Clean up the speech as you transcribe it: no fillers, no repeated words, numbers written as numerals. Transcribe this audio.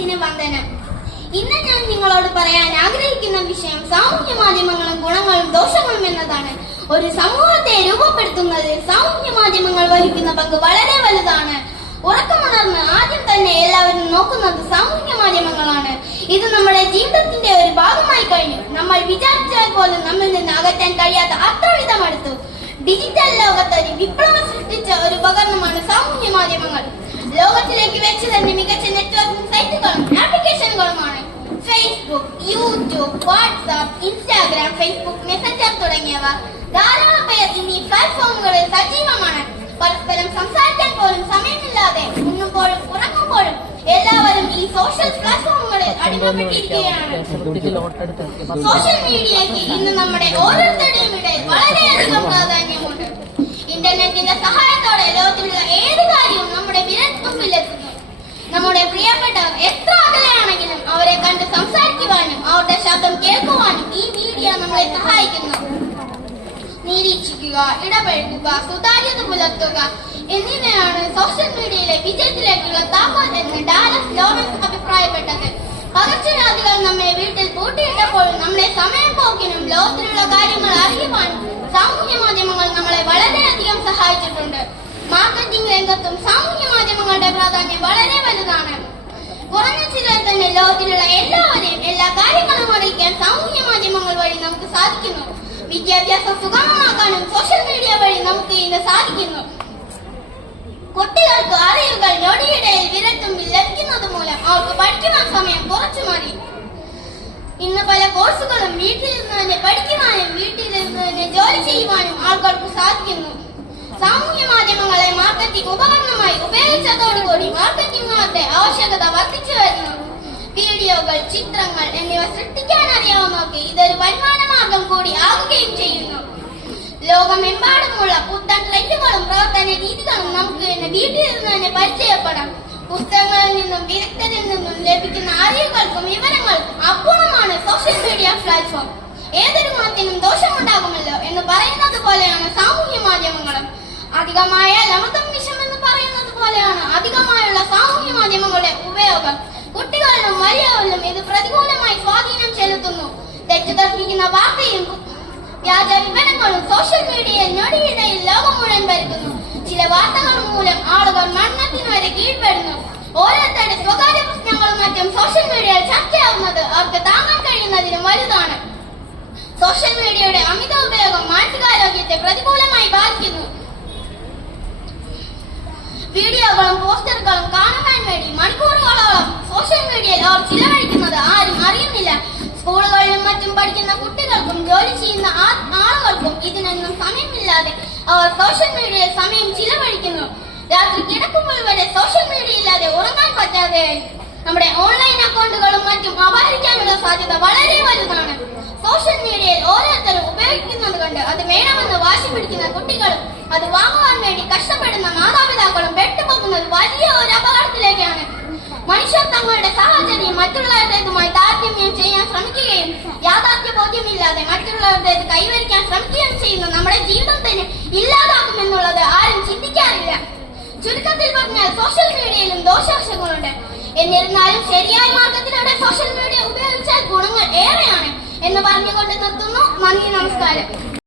ദിവസത്തിന് വന്ദനം. ഇന്ന് ഞാൻ നിങ്ങളോട് പറയാൻ ആഗ്രഹിക്കുന്ന വിഷയം സാമൂഹ്യ മാധ്യമങ്ങളും ഗുണങ്ങളും ദോഷങ്ങളും എന്നതാണ്. ഒരു സമൂഹത്തെ രൂപപ്പെടുത്തുന്നതിൽ സാമൂഹ്യ മാധ്യമങ്ങൾ വഹിക്കുന്ന പങ്ക് വളരെ വലുതാണ്. ഉറക്കമുണർന്ന് ആദ്യം തന്നെ എല്ലാവരും നോക്കുന്നത് സാമൂഹ്യ മാധ്യമങ്ങളാണ്. ഇത് നമ്മുടെ ജീവിതത്തിന്റെ ഒരു ഭാഗമായി കഴിഞ്ഞു. നമ്മൾ വിചാരിച്ചാൽ പോലും നമ്മിൽ നിന്ന് അകറ്റാൻ കഴിയാത്ത അത്രവിധം അടുത്തു. ഡിജിറ്റൽ ലോകത്തൊരു വിപ്ലവം സൃഷ്ടിച്ച ഒരു ഉപകരണമാണ് സാമൂഹ്യ മാധ്യമങ്ങൾ. ലോകത്തിലേക്ക് വെച്ച് തന്നെ മികച്ച നെറ്റ്വർക്കിംഗ് സൈറ്റുകളും ആപ്ലിക്കേഷനുകളുമാണ് Facebook, YouTube, WhatsApp, Instagram, Facebook Messenger തുടങ്ങിയവ. ധാരാളം പേർ ഇന്ന് ഈ പ്ലാറ്റ്ഫോമുകളിൽ സജീവമാണ്. പരസ്പരം സംസാരിക്കാൻ പോലും സമയമില്ലാതെ ഉണ്ണുമ്പോഴും ഉറങ്ങുമ്പോഴും എല്ലാവരും ഈ സോഷ്യൽ പ്ലാറ്റ്ഫോമുകളിൽ അടിമപ്പെട്ടിരിക്കുകയാണ്. സോഷ്യൽ മീഡിയയ്ക്ക് ഇന്ന് നമ്മുടെ ഓരോരുത്തരുടെയും ഇടയിൽ വളരെയധികം പ്രാധാന്യമുണ്ട്. ഇന്റർനെറ്റിന്റെ സഹായത്തോടെ ലോകത്തിലുള്ള ഏത് കാര്യവും നമ്മുടെ വിരൽത്തുമ്പിലെത്തുന്നു. നമ്മുടെ പ്രിയപ്പെട്ടവർ എത്ര അകലെയാണെങ്കിലും അവരെ കണ്ട് സംസാരിക്കുവാനും അവരുടെ ശബ്ദം കേൾക്കുവാനും ഈ മീഡിയ നമ്മളെ സഹായിക്കുന്നു. നിരീക്ഷിക്കുക, ഇടപഴകുക, സുതാര്യത പുലർത്തുക എന്നിവയാണ് സോഷ്യൽ മീഡിയയിലെ വിജയത്തിലേക്കുള്ള താക്കോൽ എന്ന് ഡാലസ് ലോറൻസ് അഭിപ്രായപ്പെട്ടത്. പകർച്ചവ്യാധികൾ നമ്മെ വീട്ടിൽ പൂട്ടിയിട്ടപ്പോഴും നമ്മളെ സമയം പോക്കിനും ലോകത്തിലുള്ള കാര്യങ്ങൾ അറിയുവാനും സാമൂഹ്യ മാധ്യമങ്ങൾ നമ്മളെ വളരെയധികം സഹായിച്ചിട്ടുണ്ട്. മാർക്കറ്റിംഗ് രംഗത്തും സാമൂഹ്യ മാധ്യമങ്ങളുടെ പ്രാധാന്യം വളരെ വലുതാണ്. കുറഞ്ഞ ചിലർ തന്നെ ലോകത്തിലുള്ള എല്ലാവരെയും എല്ലാ കാര്യങ്ങളും അറിയിക്കാൻ സാമൂഹ്യ മാധ്യമങ്ങൾ വഴി നമുക്ക് സാധിക്കുന്നു. വിദ്യാഭ്യാസം സുഗമമാക്കാനും സോഷ്യൽ മീഡിയ വഴി നമുക്ക് ഇന്ന് സാധിക്കുന്നു. കുട്ടികൾക്ക് അറിവുകൾ ഞൊടിയിടയിൽ വിരൽത്തുമ്പിൽ ലഭിക്കുന്നത് മൂലം അവർക്ക് പഠിക്കുവാൻ സമയം കുറച്ചു മതി. ഇന്ന് പല കോഴ്സുകളും വീട്ടിലിരുന്ന് തന്നെ പഠിക്കുവാനും വീട്ടിലിരുന്ന് തന്നെ ജോലി ചെയ്യുവാനും ആൾക്കാർക്ക് സാധിക്കുന്നു. സാമൂഹ്യ മാധ്യമങ്ങളെ മാർക്കറ്റിംഗ് ഉപകരണമായി ഉപയോഗിച്ചതോടുകൂടി മാർക്കറ്റിംഗുകളുടെ ആവശ്യകത വർദ്ധിച്ചു വരുന്നു. വീഡിയോകൾ, ചിത്രങ്ങൾ എന്നിവ സൃഷ്ടിക്കാൻ അറിയാവുന്നവർക്ക് ഇതൊരു വരുമാന മാർഗം കൂടി ആകുകയും ചെയ്യുന്നു. ലോകമെമ്പാടുമുള്ള പുത്തൻ ട്രെൻഡുകളും പ്രവർത്തന രീതികളും നമുക്ക് ഇന്ന് വീട്ടിലിരുന്ന് തന്നെ പരിചയപ്പെടാം. പുസ്തകങ്ങളിൽ നിന്നും വിദഗ്ധരിൽ നിന്നും ലഭിക്കുന്ന അറിവുകൾക്കും വിവരങ്ങൾക്കും അപൂർവമാണ് സോഷ്യൽ മീഡിയ പ്ലാറ്റ്ഫോം. ഏതൊരു ഗുണത്തിനും ദോഷമുണ്ടാകുമല്ലോ എന്ന് പറയുന്നത് പോലെയാണ് സാമൂഹ്യ മാധ്യമങ്ങളും. അധികമായാൽ അമൃതം വിഷം എന്ന് പറയുന്നത് പോലെയാണ് അധികമായുള്ള സാമൂഹ്യ മാധ്യമങ്ങളുടെ ഉപയോഗം. കുട്ടികളിലും വലിയവരിലും ഇത് പ്രതികൂലമായി സ്വാധീനം ചെലുത്തുന്നു. തെറ്റിദ്ധരിപ്പിക്കുന്ന വാർത്തയും വ്യാജ വിവരങ്ങളും സോഷ്യൽ മീഡിയയിൽ ഞൊടിയിടയിൽ ലോകം മുഴുവൻ ഭരിക്കുന്നു. ചില വാർത്തകൾ മൂലം ആളുകൾ മരണത്തിന് വരെ കീഴ്പ്പെടുന്നു. ഓരോരുത്തരുടെ സ്വകാര്യ പ്രശ്നങ്ങളും മറ്റും സോഷ്യൽ മീഡിയയിൽ ചർച്ചയാവുന്നത് അവർക്ക് താങ്ങാൻ കഴിയുന്നതിനും വലുതാണ്. സോഷ്യൽ മീഡിയയുടെ അമിത ഉപയോഗം മാനസികാരോഗ്യത്തെ പ്രതികൂലമായി ബാധിക്കുന്നു. വീഡിയോകളും പോസ്റ്ററുകളും കാണുവാൻ വേണ്ടി മണിക്കൂറുകളോളം സോഷ്യൽ മീഡിയയിൽ അവർ ചിലവഴിക്കുന്നത് ആരും അറിയുന്നില്ല. സ്കൂളുകളിലും മറ്റും പഠിക്കുന്ന കുട്ടികൾക്കും ജോലി ചെയ്യുന്ന ആളുകൾക്കും ഇതിനൊന്നും സമയമില്ലാതെ അവർ സോഷ്യൽ മീഡിയയിൽ സമയം ചിലവഴിക്കുന്നു. രാത്രി കിടക്കുമ്പോൾ വരെ സോഷ്യൽ മീഡിയ ഇല്ലാതെ ഉറങ്ങാൻ പറ്റാതെയായി. നമ്മുടെ ഓൺലൈൻ അക്കൗണ്ടുകളും മറ്റും അപഹരിക്കാനുള്ള സാധ്യത വളരെ വലുതാണ്. സോഷ്യൽ മീഡിയയിൽ ഓരോരുത്തരും ഉപയോഗിക്കുന്നത് കൊണ്ട് അത് വേണമെന്ന് വാശി പിടിക്കുന്ന കുട്ടികളും അത് വാങ്ങുവാൻ വേണ്ടി കഷ്ടപ്പെടുന്ന മാതാപിതാക്കളും പെട്ടുപോകുന്നത് വലിയ ഒരു അപകടത്തിലേക്കാണ്. മനുഷ്യർ തങ്ങളുടെ സാഹചര്യം മറ്റുള്ളവരുടേതുമായി താരതമ്യം ചെയ്യാൻ ശ്രമിക്കുകയും യാഥാർത്ഥ്യ ബോധ്യമില്ലാതെ മറ്റുള്ളവരുടേത് കൈവരിക്കാൻ ശ്രമിക്കുകയും ചെയ്യുന്ന നമ്മുടെ ജീവിതം തന്നെ ഇല്ലാതാക്കുമെന്നുള്ളത് ആരും ചിന്തിക്കാറില്ല. ചുരുക്കത്തിൽ പറഞ്ഞാൽ സോഷ്യൽ മീഡിയയിലും ദോഷവശങ്ങളുണ്ട്. എന്നിരുന്നാലും ശരിയായ മാർഗത്തിലൂടെ സോഷ്യൽ മീഡിയ ഉപയോഗിച്ചാൽ ഗുണങ്ങൾ ഏറെയാണ് എന്ന് പറഞ്ഞുകൊണ്ട് നിർത്തുന്നു. നന്ദി, നമസ്കാരം.